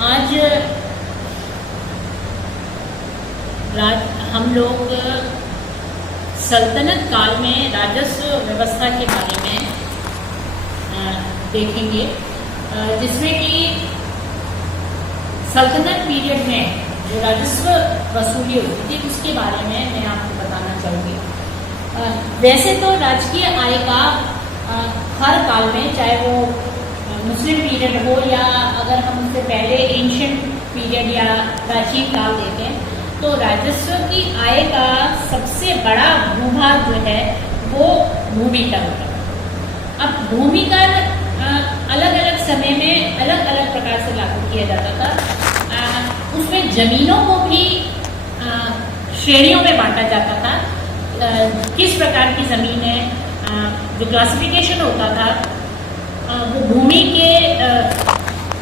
आज हम लोग सल्तनत काल में राजस्व व्यवस्था के बारे में देखेंगे, जिसमें कि सल्तनत पीरियड में जो राजस्व वसूली होती थी उसके बारे में मैं आपको बताना चाहूँगी। वैसे तो राजकीय आय का हर काल में, चाहे वो मुस्लिम पीरियड हो या अगर हम उससे पहले एंशिएंट पीरियड या प्राचीन काल देखें, तो राजस्व की आय का सबसे बड़ा भूभाग जो है वो भूमि कर होता है। अब भूमि कर अलग अलग समय में अलग अलग प्रकार से लागू किया जाता था। उसमें जमीनों को भी श्रेणियों में बांटा जाता था। किस प्रकार की जमीन है, जो क्लासिफिकेशन होता था वो भूमि के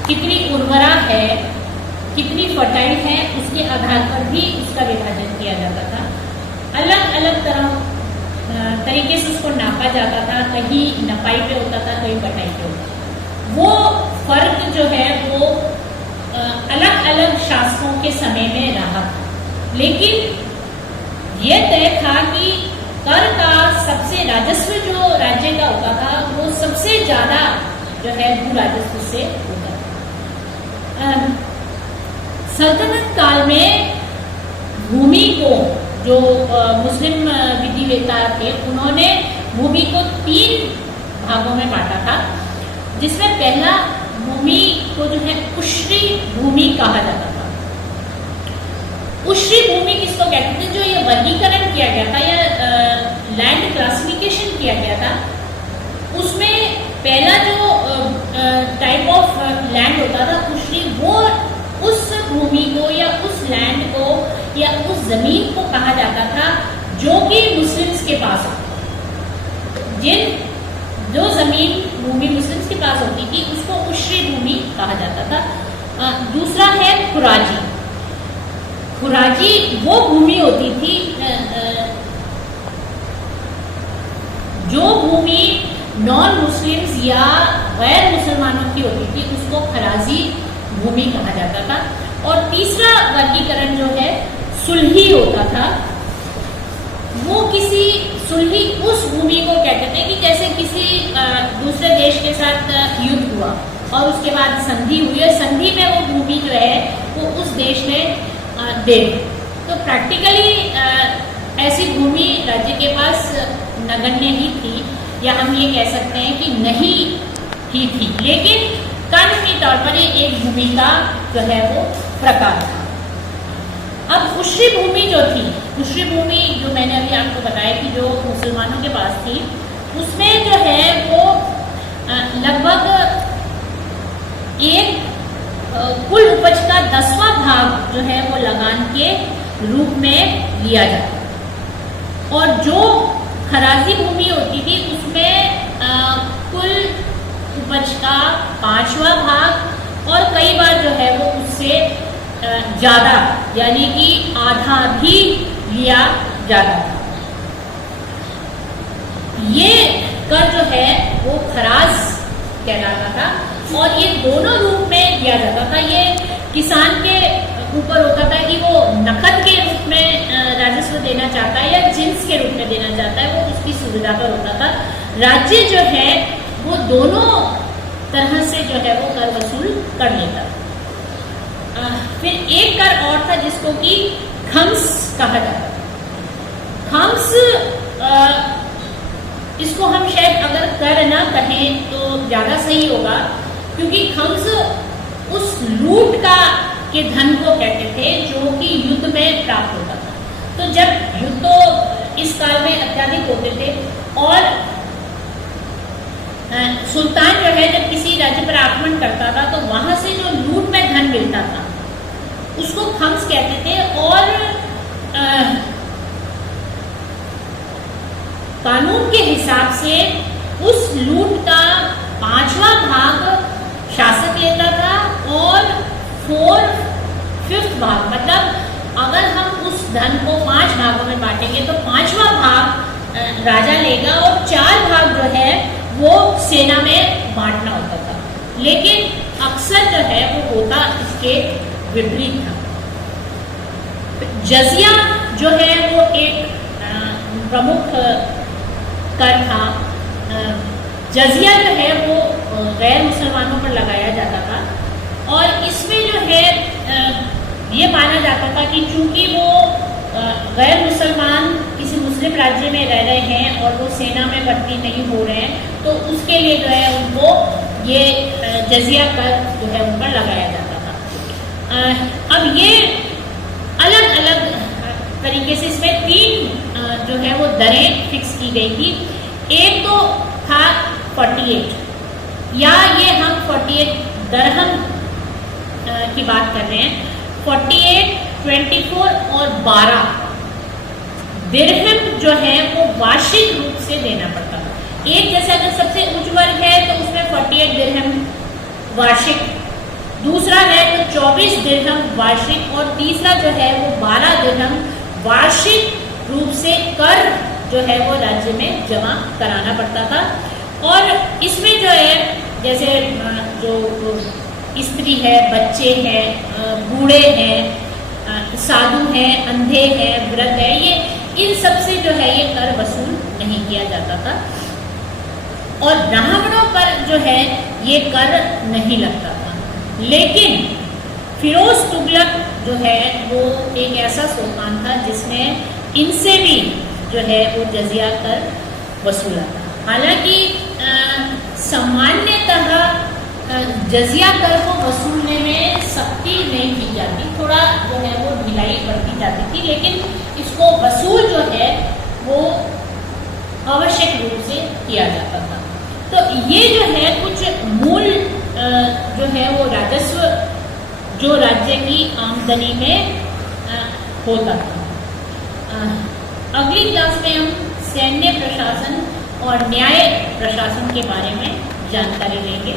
कितनी उर्वरा है, कितनी फर्टाइल है, उसके आधार पर भी उसका विभाजन किया जाता था। अलग अलग तरीके से उसको नापा जाता था, कहीं नपाई पे होता था, कहीं बटाई पे होता था। वो फर्क जो है वो अलग अलग शासकों के समय में रहा था, लेकिन ये तय था कि कर का सबसे राजस्व जो राज्य का होता था वो सबसे ज्यादा जो है भू राजस्व से होता था। सल्तनत काल में भूमि को जो मुस्लिम विधिवेत्ता थे उन्होंने भूमि को 3 भागों में बांटा था, जिसमें पहला भूमि को जो है उश्री भूमि कहा जाता था। उश्री भूमि किसको कहते थे? जो ये वर्गीकरण किया गया था या लैंड क्लासिफिकेशन किया गया था, उसमें पहला जो टाइप ऑफ लैंड होता था उश्री, वो उस भूमि को या उस लैंड को या उस जमीन को कहा जाता था जो कि मुस्लिम्स के पास होती। जो जमीन भूमि मुस्लिम्स के पास होती थी उसको उश्री भूमि कहा जाता था। दूसरा है खुराजी। खुराजी वो भूमि होती थी जो भूमि नॉन मुस्लिम्स या गैर मुसलमानों की होती थी, उसको खराजी भूमि कहा जाता था। और तीसरा वर्गीकरण जो है सुलही होता था। वो किसी सुलही उस भूमि को कहते थे कि जैसे किसी दूसरे देश के साथ युद्ध हुआ और उसके बाद संधि हुई है, संधि में वो भूमि जो है वो उस देश ने दे। तो प्रैक्टिकली ऐसी भूमि राज्य के पास नगण्य ही थी, या हम ये कह सकते हैं कि नहीं ही थी, लेकिन कानूनी तौर पर ये एक भूमि का जो है वो प्रकार था। अब उश्री भूमि जो थी, उश्री भूमि जो मैंने अभी आपको बताया कि जो मुसलमानों के पास थी, उसमें जो है वो लगभग एक कुल उपज का 10वां भाग जो है वो लगान के रूप में लिया जाता। और जो खराजी भूमि होती थी उसमें कुल उपज का 5वां भाग और कई बार जो है वो उससे ज्यादा, यानी कि आधा भी लिया जाता था। ये कर जो है वो खराज कहलाता था और ये दोनों रूप में दिया जाता था। ये किसान के ऊपर होता था कि वो नकद के रूप में राजस्व देना चाहता है या जिन्स के रूप में देना चाहता है, वो उसकी सुविधा पर होता था। राज्य जो है वो दोनों तरह से जो है वो कर वसूल कर लेता। फिर एक कर और था जिसको कि खम्स कहा जाता था। खम्स इसको हम शायद अगर कर ना कहें तो ज्यादा सही होगा, क्योंकि खम्स उस लूट का के धन को कहते थे जो कि युद्ध में प्राप्त होता था। तो जब युद्ध तो इस काल में अत्याधिक होते थे और सुल्तान जो है जब किसी राज्य पर आक्रमण करता था तो वहां से जो लूट में धन मिलता था उसको खम्स कहते थे। और कानून के हिसाब से उस लूट का 5वां भाग शासक लेता था और 4/5 भाग, मतलब अगर हम उस धन को 5 भागों में बांटेंगे तो 5वां भाग राजा लेगा और 4 भाग जो है वो सेना में बांटना होता था। लेकिन अक्सर जो है वो होता इसके विपरीत था। जजिया जो है वो एक प्रमुख कर था। जजिया जो है वो गैर मुसलमानों पर लगाया जाता था और इसमें जो है ये माना जाता था कि चूंकि वो गैर मुसलमान किसी मुस्लिम राज्य में रह रहे हैं और वो सेना में भर्ती नहीं हो रहे हैं, तो उसके लिए जो है उनको ये जजिया कर जो है उन पर लगाया जाता था। अब ये अलग अलग तरीके से इसमें 3 जो है वो दरें फिक्स की गई थी। एक तो था 48, या ये हम 48 दरहम की बात कर रहे हैं। 48, 24 और 12 दिरहम जो है वो वार्षिक रूप से देना पड़ता था। एक जैसे अगर सबसे उच्च वर्ग है तो उसमें 48 दिरहम वार्षिक, दूसरा है तो 24 दिरहम वार्षिक और तीसरा जो है वो 12 दिरहम वार्षिक रूप से कर जो है वो राज्य में जमा कराना पड़ता था। और इसमें जो है जैसे जो स्त्री है, बच्चे हैं, बूढ़े हैं, साधु हैं, अंधे हैं, वृद्ध है, ये इन सब से जो है ये कर वसूल नहीं किया जाता था। और ब्राह्मणों पर जो है ये कर नहीं लगता था। लेकिन फिरोज तुगलक जो है वो एक ऐसा सुल्तान था जिसने इनसे भी जो है वो जजिया कर वसूला था। हालांकि सामान्यतः जजिया कर को वसूलने में सख्ती नहीं की जाती, थोड़ा जो है वो ढिलाई बरती जाती थी, लेकिन इसको वसूल जो है वो आवश्यक रूप से किया जाता था। तो ये जो है कुछ मूल जो है वो राजस्व जो राज्य की आमदनी में होता था। अगली क्लास में हम सैन्य प्रशासन और न्याय प्रशासन के बारे में जानकारी लेंगे।